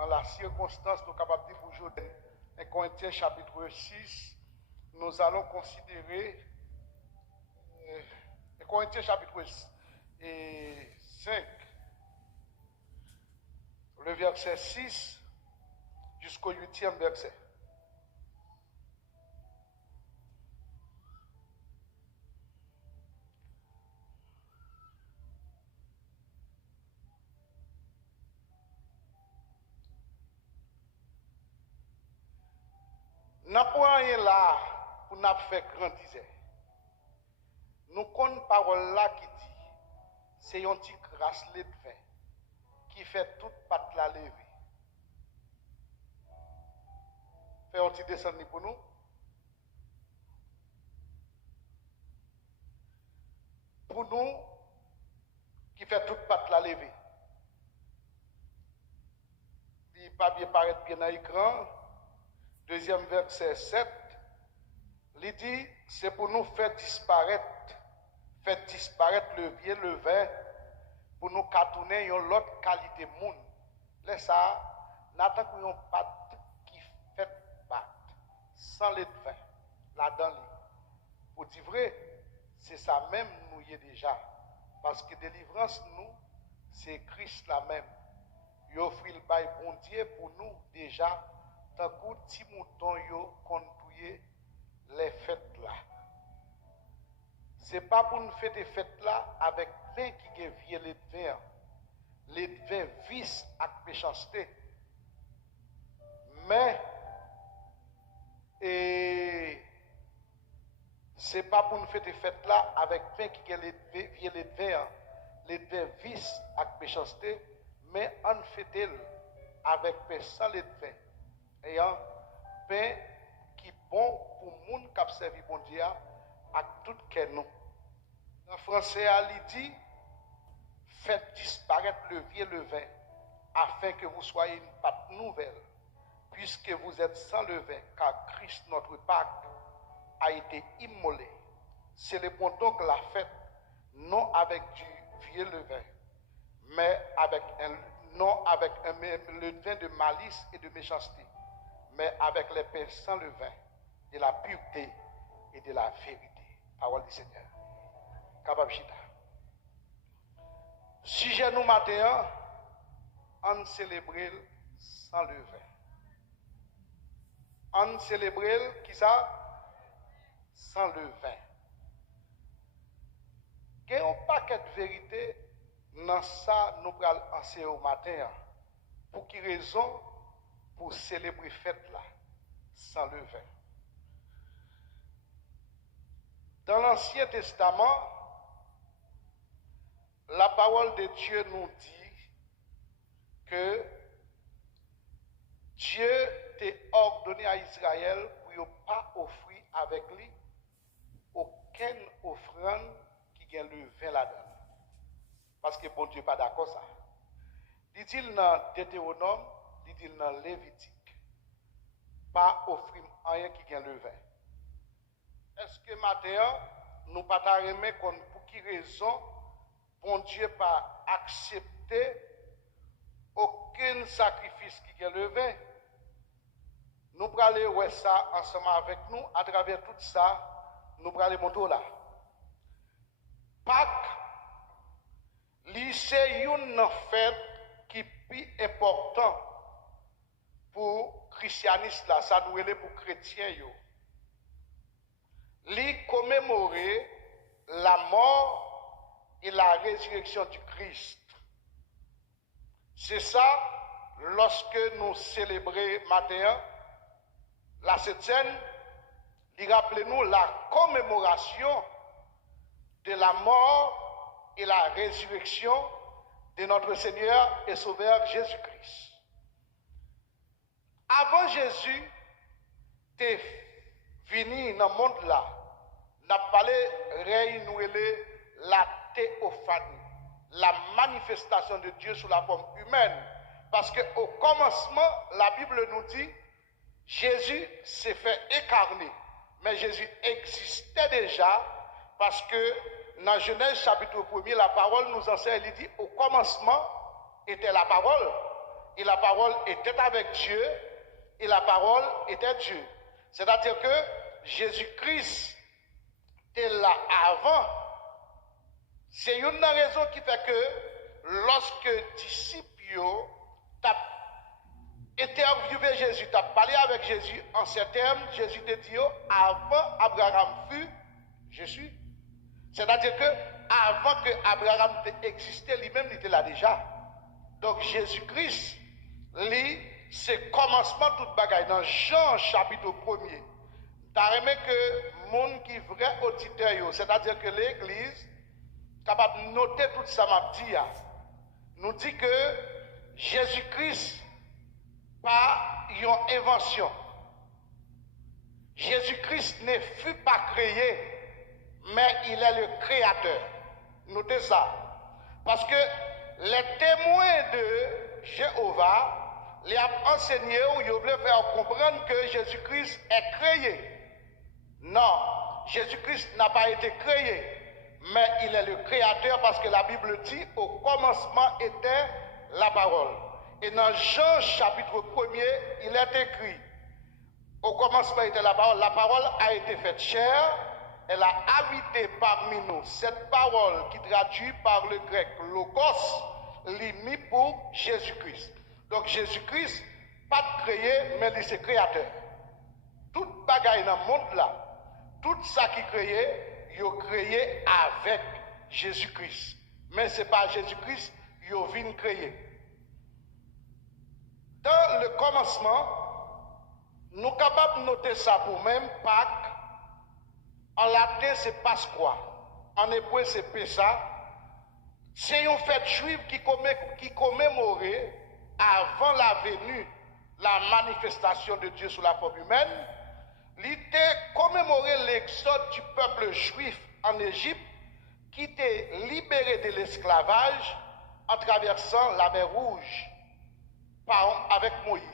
en la circonstance, nous sommes capables de dire pour aujourd'hui, 1 Corinthiens chapitre 6, nous allons considérer 1 Corinthiens chapitre 5, le verset 6 jusqu'au 8e verset. Nous n'avons rien là pour nous faire grandir. Nous avons une parole là qui dit, c'est un petit bracelet de vin qui fait toute patte la lever. Fait un petit descendre pour nous. Pour nous, qui fait toute patte la lever. Il ne pas bien paraître bien à l'écran. Deuxième verset 7, il dit, c'est pour nous faire disparaître le vieux, le vin, pour nous cartonner une autre qualité de monde. Là, ça, n'attend qu'on pâte qui fait battre, sans le vin, là-dedans. Pour dire vrai, c'est ça même nous y est déjà. Parce que délivrance, nous, c'est Christ la même. Il offre le bail bon Dieu pour nous déjà. Tant que petit mouton yo conduit les fêtes là. C'est pas pour nous faire des fêtes là avec vin qui est vieux les vins vice avec méchanceté. Mais c'est pas pour nous faire des fêtes là avec vin qui est les vins vice avec méchanceté, mais on fait avec sans les vins. Ayant pain qui bon pour moun qui a servi bon Dieu à tout nous. En français, il dit, faites disparaître le vieux levain, afin que vous soyez une pâte nouvelle, puisque vous êtes sans levain, car Christ, notre Pâque, a été immolé. C'est le bon donc la fête, non avec du vieux levain, mais avec le vin de malice et de méchanceté, mais avec les pains sans levain, de la pureté et de la vérité. Parole du Seigneur. Kababchita. Sujet nous matin, on célèbre sans levain. On célèbre qui ça? Sans levain. Il y a un paquet de vérité dans ça nous prenons enseigner au matin. Pour qui raison? Pour célébrer fête là, sans levain. Dans l'Ancien Testament, la parole de Dieu nous dit que Dieu t'a ordonné à Israël pour ne pas offrir avec lui aucune offrande qui ait le vin là-dedans. Parce que bon Dieu n'est pas d'accord ça. Dit-il dans Deutéronome, dit-il dans Lévitique, pas offrir rien qui ait le vin. Est-ce que maintenant, nous ne pas pour qui raison, bon Dieu pas accepté aucun sacrifice qui est levé? Nous allons aller voir ça ensemble avec nous, à travers tout ça, nous allons aller monter là. Pâques, c'est une fête qui est plus important pour les christianistes, là, ça nous est pour les chrétiens. Li commémorer la mort et la résurrection du Christ. C'est ça, lorsque nous célébrons matin la septième, il rappelle-nous la commémoration de la mort et la résurrection de notre Seigneur et Sauveur Jésus-Christ. Avant Jésus t'es venu dans le monde là, n'a parlé réunir la théophanie, la manifestation de Dieu sous la forme humaine. Parce qu'au commencement, la Bible nous dit, Jésus s'est fait incarner. Mais Jésus existait déjà parce que dans Genèse chapitre 1er, la parole nous enseigne, il dit, au commencement était la parole. et la parole était avec Dieu, et la parole était Dieu. C'est-à-dire que Jésus-Christ était là avant. C'est une raison qui fait que lorsque les disciples interviewé Jésus, tu as parlé avec Jésus en ces termes, Jésus te dit, avant Abraham fut, je suis. C'est-à-dire que avant que Abraham existait, lui-même il était là déjà. Donc Jésus-Christ, lui, c'est commencement toute bagaille. Dans Jean chapitre 1er, tu as aimé que monde qui est vrai auditeur, c'est-à-dire que l'Église, capable de noter tout ça, m'a dit, nous dit que Jésus-Christ, pas une invention. Jésus-Christ ne fut pas créé, mais il est le créateur. Notez ça. Parce que les témoins de Jéhovah les ont enseigné ou ils voulaient faire comprendre que Jésus-Christ est créé. Non, Jésus-Christ n'a pas été créé, mais il est le créateur parce que la Bible dit au commencement était la parole. Et dans Jean chapitre 1er, il est écrit, au commencement était la parole a été faite chair, elle a habité parmi nous. Cette parole qui traduit par le grec logos, l'imi pour Jésus-Christ. Donc Jésus-Christ, pas créé, mais il est créateur. Toute bagaille dans le monde là, tout ça qui créé, il a créé avec Jésus-Christ. Mais ce n'est pas Jésus-Christ, il vient créer. Dans le commencement, nous sommes capables de noter ça pour même Pâques. En latin, c'est Pasqua. En hébreu, c'est Pessa. C'est une fête juive qui commémorait avant la venue, la manifestation de Dieu sous la forme humaine. L'idée commémorer l'exode du peuple juif en Égypte qui était libéré de l'esclavage en traversant la mer Rouge avec Moïse.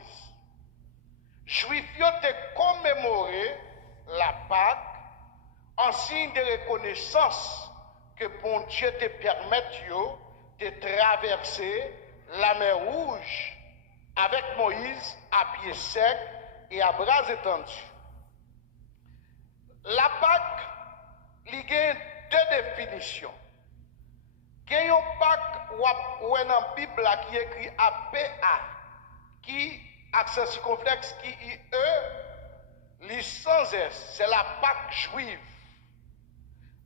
Juifs ont commémoré la Pâque en signe de reconnaissance que bon Dieu te permette de traverser la mer Rouge avec Moïse à pied sec et à bras étendus. La Pâque, il y a deux définitions. Il y a une Pâque ou dans Bible qui écrit APA, qui accent circonflexe, qui IE, sans S, c'est la Pâque juive.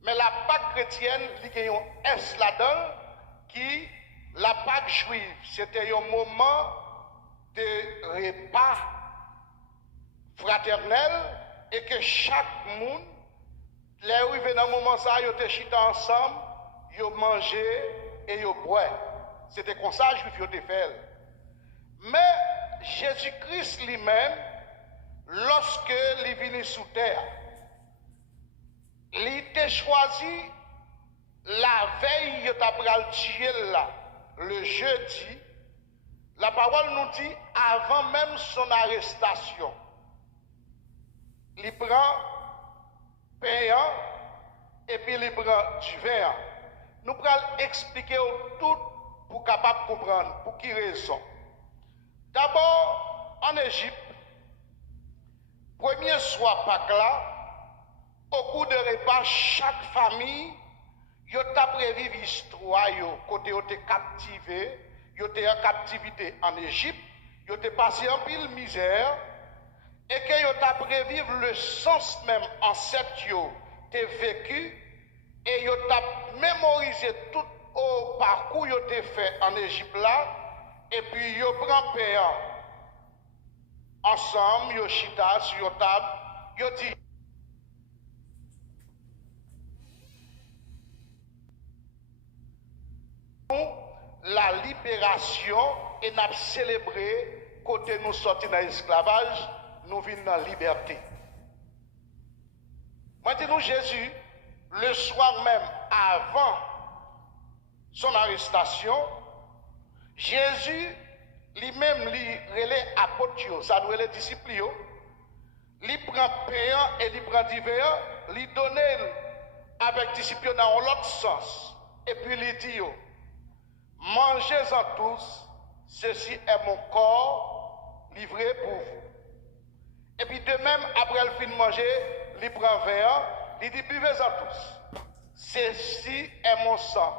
Mais la Pâque chrétienne, il y a un S là-dedans, qui, la Pâque juive, c'était un moment de repas fraternel et que chaque monde, les arrivés dans le moment ça, ils étaient chita ensemble, ils mangeaient et ils boivent. C'était comme ça que les Juifs fait. Mais Jésus-Christ lui-même, lorsque il est venu sous terre, il était choisi la veille, il a tué là, le jeudi. La parole nous dit, avant même son arrestation, il prend payant et puis il prend du vin. Nous allons expliquer tout pour capable comprendre pour qui raison. D'abord, en Égypte, premier soir Pâques là, au cours de repas, chaque famille, il a prévu l'histoire, côté était captivé, il était en captivité en Égypte, il était passé en pile misère, et qu'il a prévu le sens même ancêtre était vécu, et il a mémorisé tout au parcours qu'il a fait en Égypte là, et puis il prend payant ensemble, il chita sur table, il dit la libération et nous célébré côté nous sortis dans l'esclavage, nous venons dans la liberté. Maintenant, Jésus, le soir même avant son arrestation, Jésus lui-même lui relève apôtre, ça doit les disciples, il prend payant et il prend divers, il donne avec disciples dans l'autre sens, et puis il dit, mangez-en tous, ceci est mon corps livré pour vous. Et puis de même, après le fin de manger, il prend un verre, il dit buvez-en tous. Ceci est mon sang,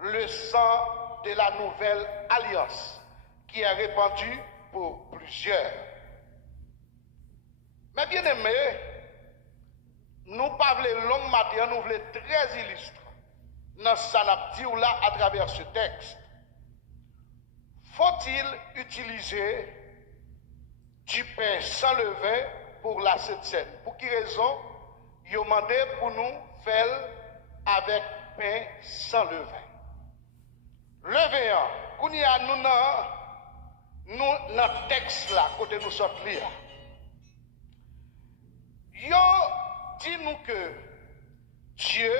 le sang de la nouvelle alliance, qui est répandu pour plusieurs. Mais bien aimé, nous parlons longue matière, nous voulons très illustre dans ce qu'on là à travers ce texte. Faut-il utiliser du pain sans levain pour la Sainte Seine? Pour quelle raison? Il a demandé pour nous faire avec pain sans levain. Levain, quand il y a nous dans le texte là, côté nous sommes lire. Yo dit nous que Dieu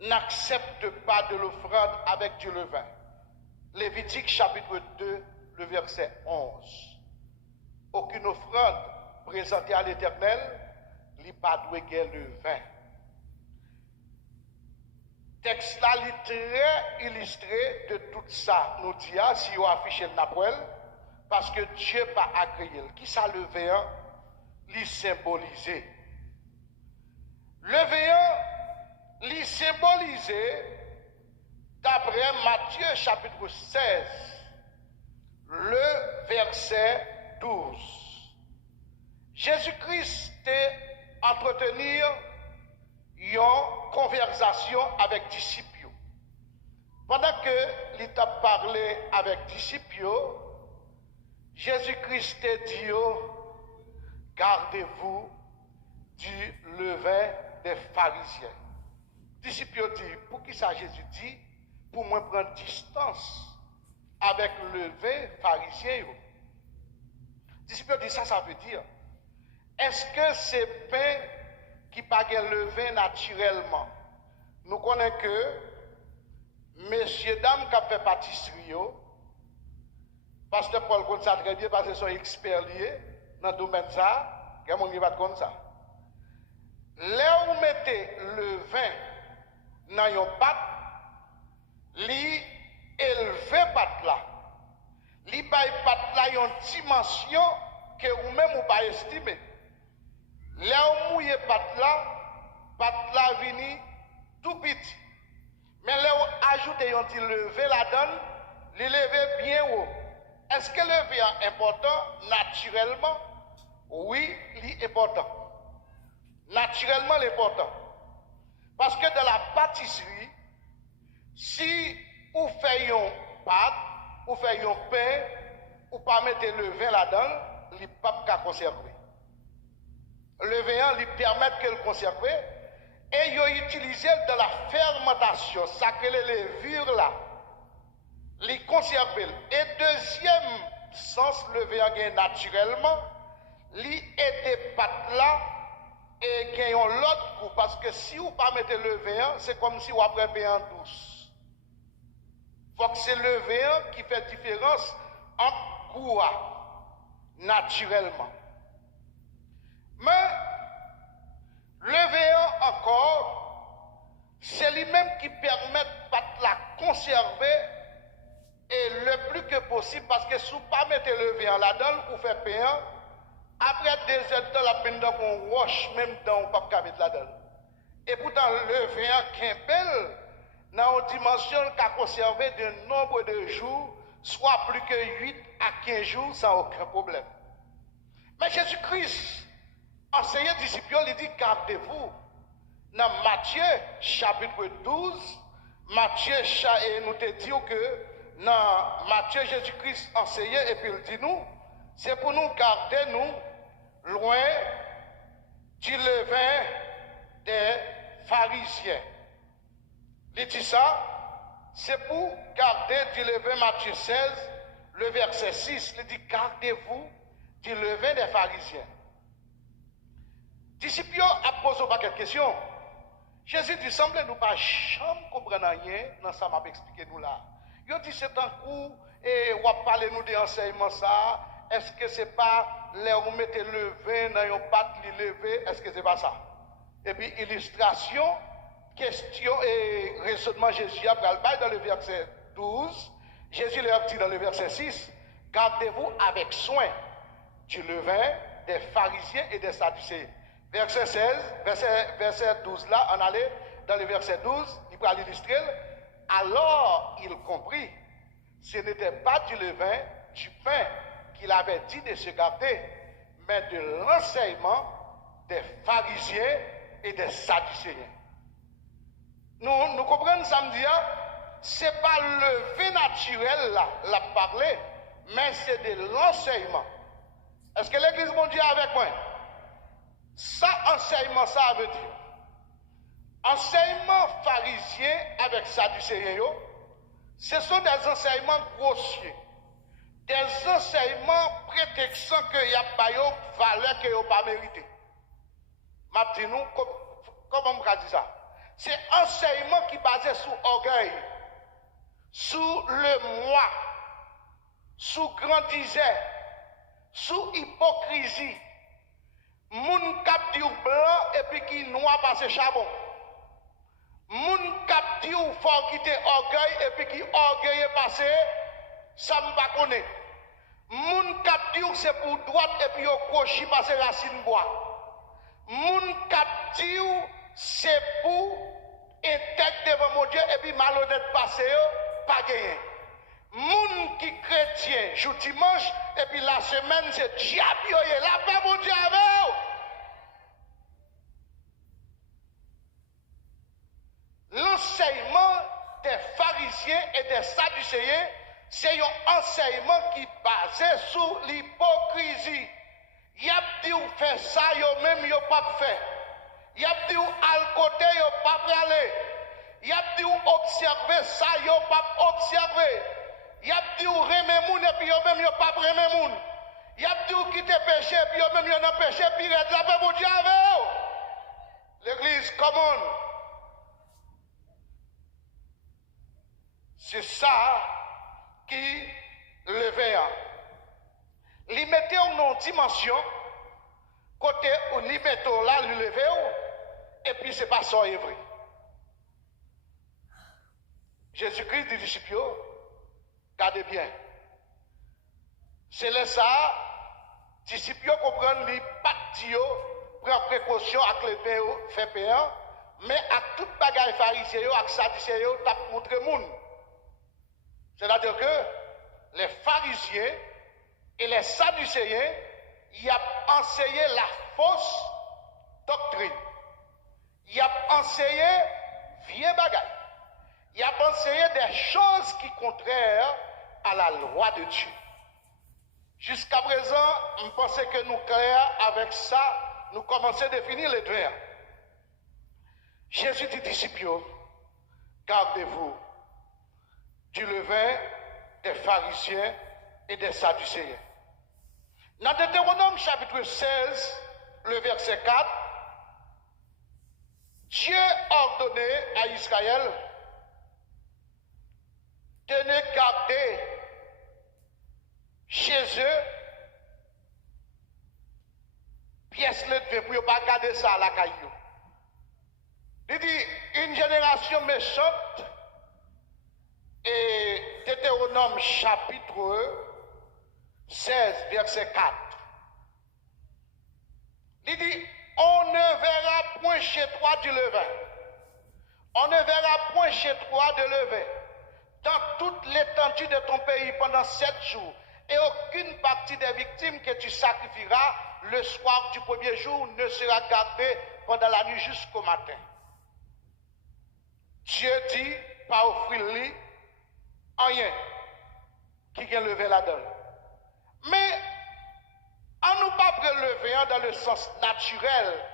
n'accepte pas de l'offrande avec du levain. Lévitique chapitre 2, le verset 11. Aucune offrande présentée à l'Éternel n'est pas doué le vin. Texte là est très illustré de tout ça. Nous dit si on affiche le Napouel, parce que Dieu n'a pas agréé. Qui ça le vin? Li symbolisé. Le veillant li symbolisé d'après Matthieu chapitre 16, le verset 12. Jésus-Christ entretenir une conversation avec disciples. Pendant que l'État parlait avec disciples, Jésus-Christ dit gardez-vous du levain des pharisiens. Disciples dit, pour qui ça Jésus dit? Pour moi prendre distance avec le levain pharisien. Disciples dit, ça veut dire, est-ce que c'est pain qui pas le levain naturellement? Nous connaissons que messieurs, dames qui ont fait pâtisserie, Pasteur Paul connaît ça très bien parce qu'ils sont experts liés dans le domaine ça, il y a des gens qui comme ça. Là où vous mettez le vin dans une pâte, li élevé pâte là. Li bay pâte là une dimension que vous-même vous pas estimer. Là où mouillez pâte là vini tout petit. Mais là où ajoutez un petit levé la donne, l'élevé bien haut. Est-ce que le vin est important naturellement? Oui, il est important. Naturellement, l'important. Parce que dans la pâtisserie, si vous faites une pâte, vous faites un pain, vous pas mettre le vin là-dedans, il ne peut pas conserver. Le vin lui permet de le conserver et il utilisé dans la fermentation, ça que les levures là, les conserver. Et deuxième sens, le vin gagne naturellement, li aide pâte là et gagnons l'autre coup parce que si vous pas mettez le vin, c'est comme si vous avez en douce. Faut que c'est le vin qui fait différence entre quoi naturellement. Mais le vin encore, c'est lui-même qui permet de la conserver et le plus que possible parce que si vous pas mettez le vin là-dedans, vous faites pain. Après 2 heures de temps, la peine qu'on roche même dans le pape mettre là-dedans. Et pourtant, le vin qui est belle, dans une dimension qui a conservé de nombre de jours, soit plus que 8 à 15 jours sans aucun problème. Mais Jésus-Christ, enseignant disciples, il dit gardez-vous. Dans Matthieu chapitre 12, Matthieu, et nous te disons que dans Matthieu, Jésus-Christ enseignait et puis il dit nous, c'est pour nous garder nous loin du levain des pharisiens. Il dit ça, c'est pour garder du levain Matthieu 16, le verset 6, il dit gardez-vous du levain des pharisiens. Disciples a posé un paquet de questions. Jésus dit, semble nous pas jamais comprendre rien dans ça m'a expliqué nous là. Il dit c'est un coup et on va parler nous des enseignements ça. Est-ce que c'est pas là où mettez le vin dans une pâte levé? Est-ce que c'est pas ça? Et puis illustration, question et raisonnement Jésus a dans le verset 12. Jésus leur dit dans le verset 6, gardez-vous avec soin du levain des pharisiens et des sadducéens. Verset 16, verset 12 là, on allait dans le verset 12, il va l'illustrer. Alors il comprit, ce n'était pas du levain, du pain qu'il avait dit de se garder, mais de l'enseignement des pharisiens et des sadducéens. Nous comprenons samedi, ce n'est pas le vin naturel là, l'a parlé, mais c'est de l'enseignement. Est-ce que l'église mondiale est avec moi? Ça, enseignement, ça veut dire. Enseignement pharisien avec sadducéen, ce sont des enseignements grossiers. Des enseignements prétextant qu'il y a pas de valeur que vous pas mérité. M'a dit nous, comment on dit ça? C'est enseignement qui est basé sur orgueil, sur le moi, sur grandisère, sur hypocrisie. Moun kap di ou blanc et puis qui noir parce charbon. Moun kap di ou fort qui te orgueil et puis qui orgueil passé, ça m'pa connaît. Moun kap di ou c'est pour droite et puis au cochi parce racine bois. Moun kap di ou c'est pour intègre devant mon Dieu et puis malhonnête passé, pas gagné. Moun qui chrétien, jour dimanche, et puis la semaine, c'est diable, la paix, mon Dieu, avec vous. L'enseignement des pharisiens et des sadducéens, c'est un enseignement qui est basé sur l'hypocrisie. Y a dit ou fait ça, yo même yo pas fait. Y a dit ou al côté, yo pas aller. Y a dit ou observer ça, yo pas observer. Y a dit ou remet moun et puis yo même yo pas remet moun. Y a dit ou quitter péché et puis yo même yo nan péché puis red la paix mon Dieu avec. L'église commune. C'est ça qui levait. Li mettait en dimension côté où li mettait là li levait et puis c'est pas ça est vrai. Jésus-Christ dit disciples, gardez bien. C'est là ça, disciples comprennent les pactio, prennent précaution avec les faits payants, mais à toute bagaille pharisien, avec sadducéen, t'a montré moun. C'est-à-dire que les pharisiens et les sadducéens, ils ont enseigné la fausse doctrine. Ils ont enseigné vieux bagaille. Ils ont enseigné des choses qui sont contraires à la loi de Dieu. Jusqu'à présent, je pense que nous clairs avec ça, nous commençons à définir les deux. Jésus dit disciples, gardez-vous du levain des pharisiens et des sadducéens. Dans Deutéronome chapitre 16, le verset 4, Dieu a ordonné à Israël de ne garder chez eux pièce de vin pour ne pas garder ça à la caillou. Il dit une génération méchante et Deutéronome chapitre 16 verset 4. Il dit on ne verra point chez toi du levain. On ne verra point chez toi de levain dans toute l'étendue de ton pays pendant 7 jours, et aucune partie des victimes que tu sacrifieras le soir du premier jour ne sera gardée pendant la nuit jusqu'au matin. Dieu dit, pas offrir lui, rien qui vient lever la donne. Mais, on nous pas prélever dans le sens naturel,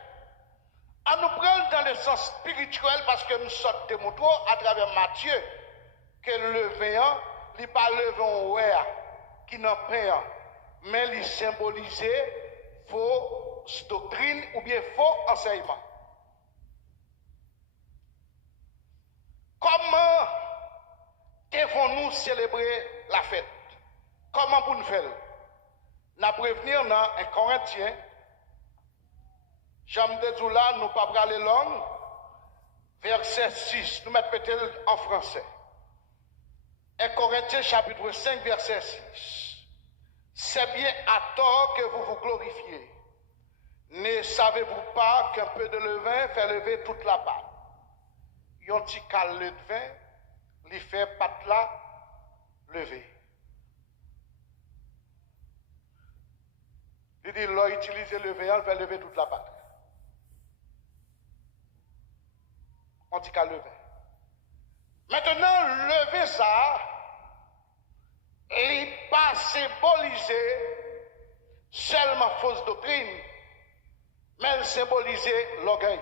on nous prend dans le sens spirituel parce que nous sommes démontrés à travers Matthieu que le veillant, il n'est pas le vent qui n'en paye, mais il symbolise fausse doctrine ou bien faux enseignement. Comment devons-nous célébrer la fête? Comment pour nous faire? Nous prévenir dans un Corinthien, j'aime dire là, nous ne pas parler langue, verset 6, nous mettons peut-être en français. 1 Corinthiens chapitre 5 verset 6. C'est bien à tort que vous vous glorifiez. Ne savez-vous pas qu'un peu de levain fait lever toute la pâte? Yon ti kal le vin, li fait pâte là lever. Il dit, l'on utilise le vin, il fait lever toute la pâte. On dit qu'à lever. Maintenant, lever ça, il n'est pas symboliser seulement fausse doctrine, mais il symboliser l'orgueil.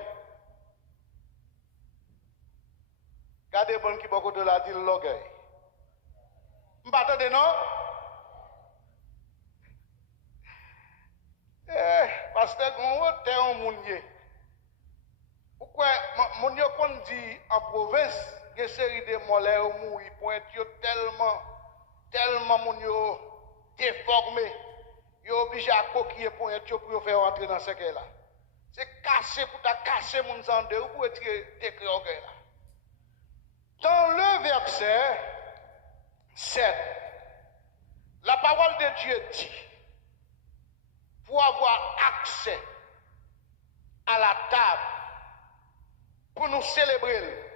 Regardez bon qui beaucoup de la dit l'orgueil. Vous m'entendez, non? Parce que on est un mounier. Pourquoi mon qu'on dit en province, il y a une série de mollets ou mouilles tellement mon déformé, il est obligé à coquiller pour faire entrer dans ce cas là. C'est cassé pour ta casser mon sang de ou pour écrire orgueil là. Dans le verset 7, la parole de Dieu dit, pour avoir accès à la table, pour nous célébrer,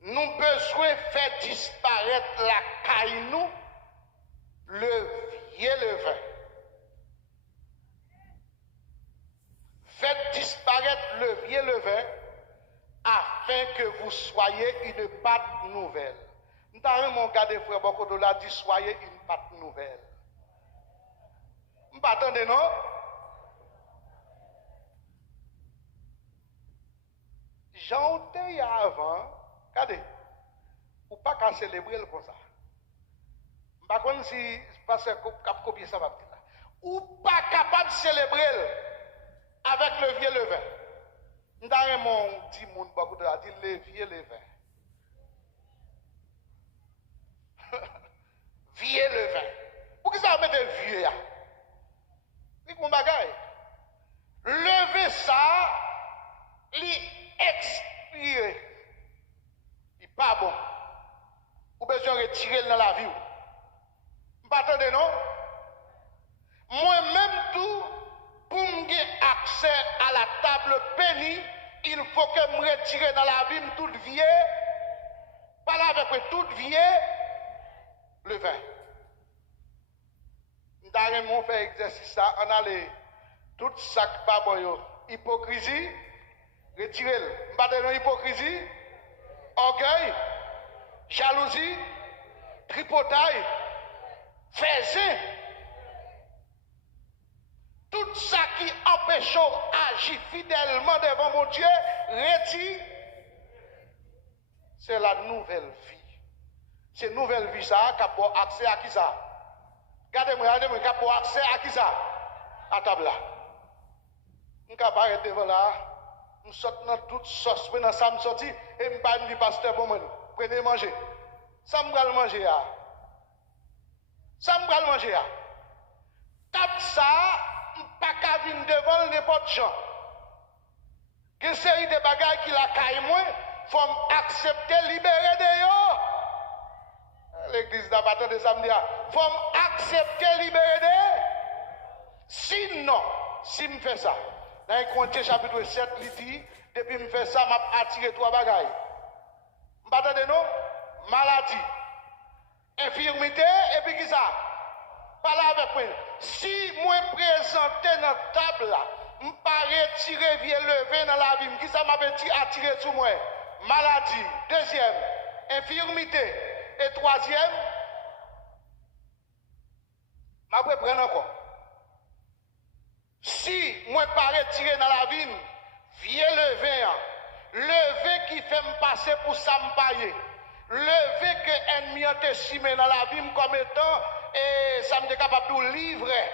nous besoin faire disparaître la caille, le vieux levain. Faites disparaître le vieux levain afin que vous soyez une pâte nouvelle. Nous avons regardé frère Bokodola dit soyez une pâte nouvelle. Vous m'attendez, non? J'en ai avant, regardez, ou pas qu'à célébrer comme ça. Par contre, si parce que copier ça va dire là. Ou pas capable de célébrer avec le vieux levain. Nous avons dit mon beaucoup de la dit le vieux levain. Vieux levain. Pourquoi ça met des vieux là? C'est mon bagage. Lever ça, expiré. Il n'est pas bon. Ou besoin de retirer dans la vie. Vous m'entendez, non? Moi-même tout, pour me accès à la table bénie, il faut que je me retire dans la vie toute vieille. Pas là avec toute vieille, le vin. Nous fait exercice ça, on a les tout sac pas bon, hypocrisie, retirez-le. Nous hypocrisie, orgueil, jalousie, tripotaille, faisin. Tout ça qui empêche d'agir fidèlement devant mon Dieu, retire. C'est la nouvelle vie. C'est nouvelle vie ça qui a accès à qui ça? Regardez-moi, qui a accès à qui ça? À table là. Je vais arrêter devant là. Je sors dans toute sauce, maintenant ça me sorti et je ne pas dire pasteur pour moi. Prenez manger. Ça me va manger. Ça me va manger. Table ça, je ne pas qu'à venir devant n'importe gens. Il y a une série de bagages qui la caille moi, il faut accepter, libérer de yo. L'église n'a pas de samedi. Il faut accepter, libérer de. Sinon, si je fais ça, dans le Corinthiens chapitre 7, il dit, depuis que je fais ça, je attiré trois bagages. Vous entendez non? Maladie, infirmité, et puis qui ça? Pas là avec moi. Si moi présenté dans la table là, je ne peux pas retirer vieux levé dans la vie, qui ça m'a attiré sur moi? Maladie, deuxième, infirmité, et troisième, je vais prendre encore. Si moi pas retiré dans la vie, vieux levé qui fait me passer pour ça me payer, levé que ennemi a estimé dans la vie comme étant et ça me est capable de livrer.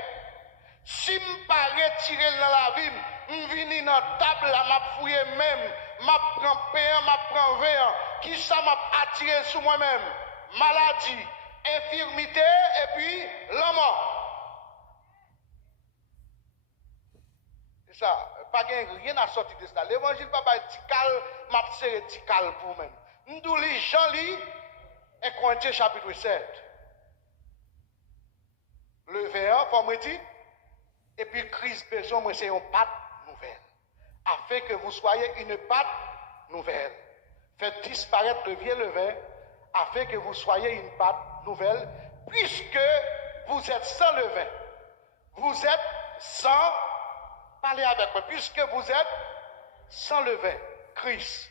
Si je pas retiré dans la vie, je viens dans la table, je fouille même, je prends pain, je prends vin, qui ça m'a attiré sur moi-même? Maladie, infirmité et puis la mort. C'est ça, pas rien à sortir de ça. L'évangile, papa, est tical, m'a serré tical pour même. Nous les gens li 1 Corinthiens chapitre 7. Le verre, comme dit, et puis Christ besoin, moi, c'est une pâte nouvelle. Afin que vous soyez une pâte nouvelle. Faites disparaître le vieux levain, afin que vous soyez une pâte nouvelle, puisque vous êtes sans levain. Vous êtes sans, parlez avec moi, puisque vous êtes sans levain. Christ,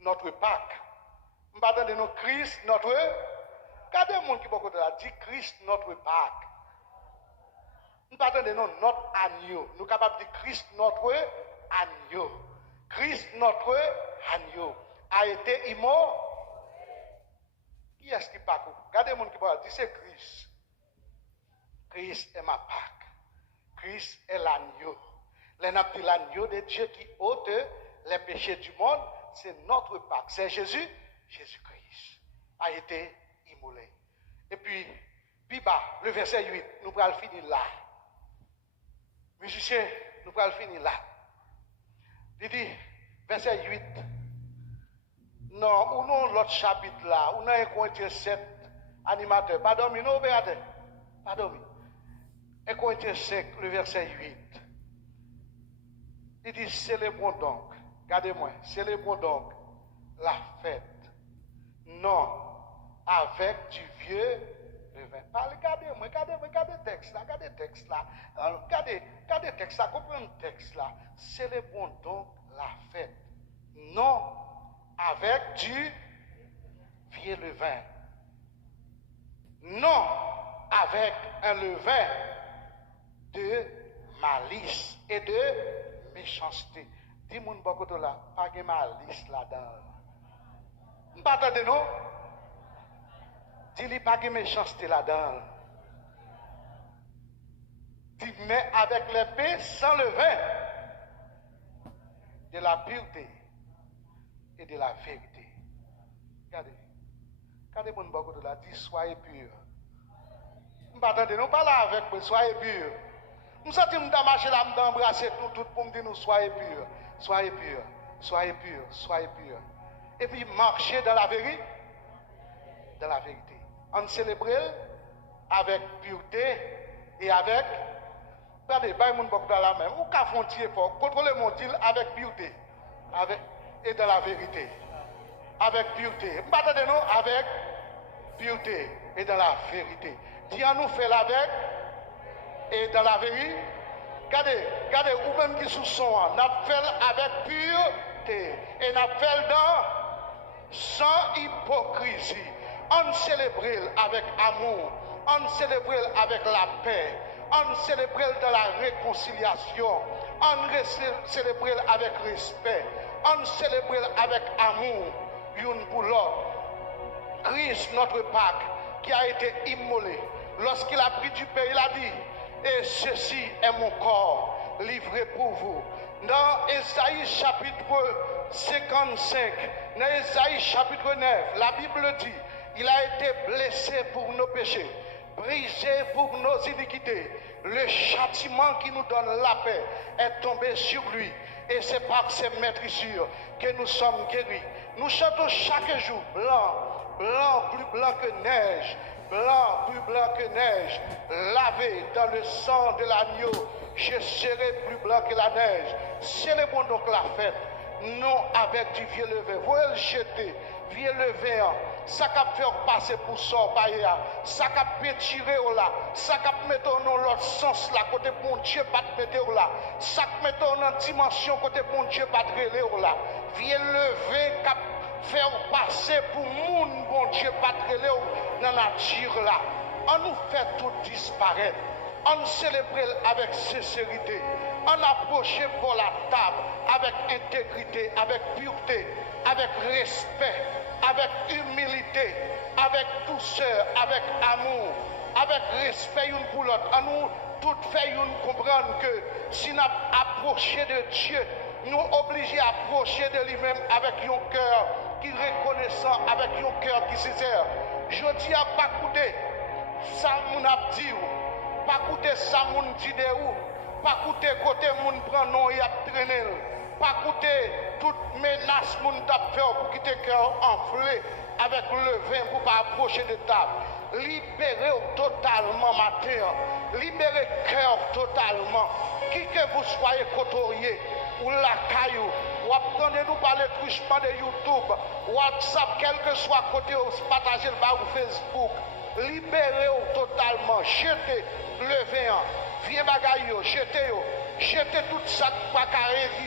notre Pâque. Nous parlons de nous, Christ, notre. Regardez le monde qui beaucoup de la dit Christ, notre Pâque. Nous parlons de nous, notre agneau. Nous sommes capables de dire Christ, notre agneau. Christ, notre agneau, a été immolé. Qui est-ce qui parle? Regardez le monde qui parle, dit c'est Christ. Christ est ma Pâque. Christ est l'agneau. L'agneau de Dieu qui ôte les péchés du monde, c'est notre Pâque. C'est Jésus, Jésus-Christ a été immolé. Et puis bas, le verset 8, nous allons finir là. Musiciens, nous allons finir là. Il dit, verset 8, non, ou non l'autre chapitre là, ou non 1 Corinthiens 7, animateur, pas dormi, non, opérateur, pas dormi. 1 Corinthiens 5, le verset 8. Il dit, célébrons donc, regardez-moi, célébrons donc la fête, non avec du vieux levain. Regardez-moi, regardez le texte là, regardez le texte là, regardez le texte là, comprenez le texte là. Célébrons donc la fête, non avec du vieux levain, non avec un levain de malice et de méchanceté. Dis-moi beaucoup de là, pas de malice là-dedans. Vous m'entendez non? Dis-lui pas de méchanceté là-dedans. Dis mais avec l'épée sans levain de la pureté et de la vérité. Regardez mon beaucoup de là, dis soyez purs. Vous m'entendez non? Pas là avec moi, soyez purs. Nous sentons que marcher là, nous embrasser tout pour me dire nous soyez purs, soyez purs, soyez purs, soyez purs. Et puis marcher dans la vérité, dans la vérité. On célèbre avec pureté et avec. Regardez, pas mon bok dans la main. Ou qu'à frontier fort, contrôlez mon deal avec pureté, avec et dans la vérité, avec pureté. M'attendez non avec pureté et dans la vérité. Dieu nous fait avec. Et dans la vérité, regardez, ou même qui sous son, n'a fait avec pureté et n'a fait sans hypocrisie. On célèbre avec amour, on célèbre avec la paix, on célèbre dans la réconciliation, on célèbre avec respect, on célèbre avec amour, une pour l'autre. Christ, notre Pâque, qui a été immolé, lorsqu'il a pris du pain, il a dit, et ceci est mon corps livré pour vous. Dans Ésaïe chapitre 55, dans Ésaïe chapitre 9, la Bible dit, il a été blessé pour nos péchés, brisé pour nos iniquités. Le châtiment qui nous donne la paix est tombé sur lui. Et c'est par ses maîtrissures que nous sommes guéris. Nous chantons chaque jour, blanc, blanc, plus blanc que neige, blanc, plus blanc que neige, lavé dans le sang de l'agneau, je serai plus blanc que la neige. Célébrons donc la fête, non avec du vieux levain. Vous le jeter, vieux levain, ça qu'a fait passer pour sort païa, ça qu'a pétiré au là, ça qu'a mettre dans l'autre sens là, côté bon Dieu pas te mettre au là, ça qu'a mettre dans dimension côté bon Dieu pas te relé au là, vieux levain qu'a faire passer pour moun bon Dieu pas te relé dans la nature là. On nous fait tout disparaître. On célèbre avec sincérité. On approche pour la table avec intégrité, avec pureté, avec respect, avec humilité, avec douceur, avec amour, avec respect une pour l'autre. On nous toutes fait comprendre que si nous approchons de Dieu, nous obligés à approcher de lui-même avec un cœur qui est reconnaissant, avec un cœur qui sincère. Je dis à pas écouter ça mon a dit, pas écouter ça mon dit de ou, pas écouter côté mon prend non y a traîner, pas écouter toute menace mon t'a fait pour quitter cœur enflé, avec le vin pour pas approcher de table. Libérez totalement matin. Libérez cœur totalement. Qui que vous soyez côtoyé ou la caillou, ou apprenez-nous par le truchement de YouTube, WhatsApp, quel que soit côté, partagez le bas ou Facebook. Libérez totalement. Jetez le vin. Viens bagaille, jetez tout ça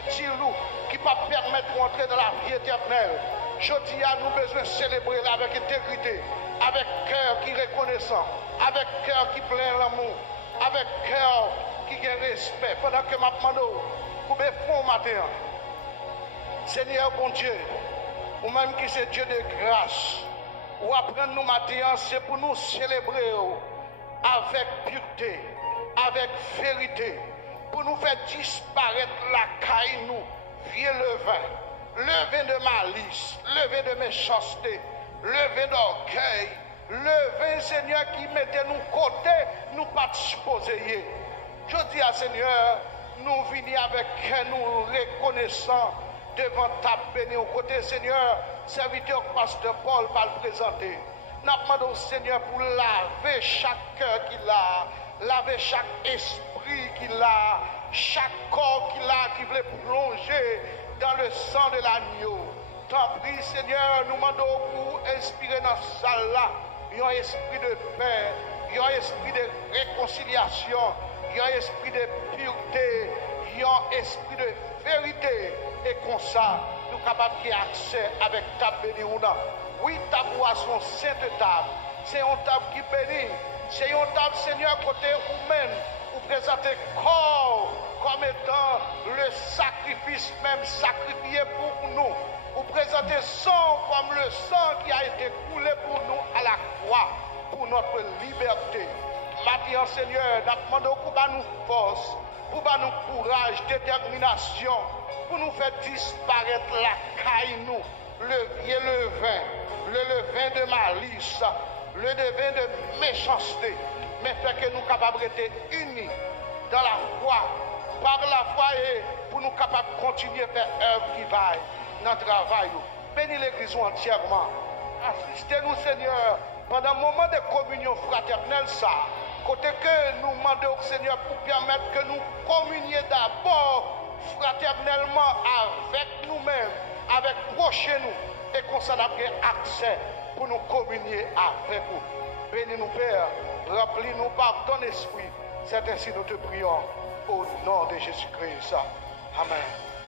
qui ne peut pas permettre d'entrer dans la vie éternelle. Je dis à nous besoin de célébrer là avec intégrité, avec cœur qui est reconnaissant, avec cœur qui plein l'amour, avec cœur qui a respect. Pendant que ma demande, pour me fond matin, Seigneur bon Dieu, ou même qui c'est Dieu de grâce, ou apprendre nous matin, c'est pour nous célébrer avec pureté, avec vérité, pour nous faire disparaître la caille, nous, vieux levain de malice, levain de méchanceté, levain d'orgueil, levain, Seigneur, qui mettait nous côté, nous pas disposer. Je dis à Seigneur, nous venons avec nous reconnaissant devant ta béni au côté, Seigneur, serviteur pasteur Paul va le présenter. Nous demandons, Seigneur, pour laver chaque cœur qu'il a, laver chaque esprit qu'il a, chaque corps qu'il a qui veut plonger dans le sang de l'agneau. T'en prie, Seigneur, nous demandons pour inspirer dans cette salle-là, un esprit de paix, un esprit de réconciliation, un esprit de pureté, un esprit de vérité. Et comme ça, nous sommes capables d'avoir accès avec ta bénéouna. Oui, ta boisson, sainte table. C'est une table qui bénit. C'est une table, Seigneur, côté humaine. Vous présentez corps comme étant le sacrifice même sacrifié pour nous. Vous présentez sang comme le sang qui a été coulé pour nous à la croix, pour notre liberté. Maintenant, Seigneur, nous demandons pour nous force, pour nous courage, détermination, pour nous faire disparaître la caille, nous, le vieux levain de malice, le levain de méchanceté, mais fait que nous capables d'être unis dans la foi, par la foi, et pour nous capables de continuer à faire œuvre qui vaille dans le travail. Bénis l'Église entièrement. Assistez-nous, Seigneur, pendant un moment de communion fraternelle, ça, côté que nous demandons au Seigneur pour permettre que nous communions d'abord fraternellement avec nous-mêmes, avec prochain nous, et qu'on s'en a pris accès pour nous communier avec vous. Bénis-nous, Père, remplis-nous par ton esprit. C'est ainsi que nous te prions au nom de Jésus-Christ. Amen.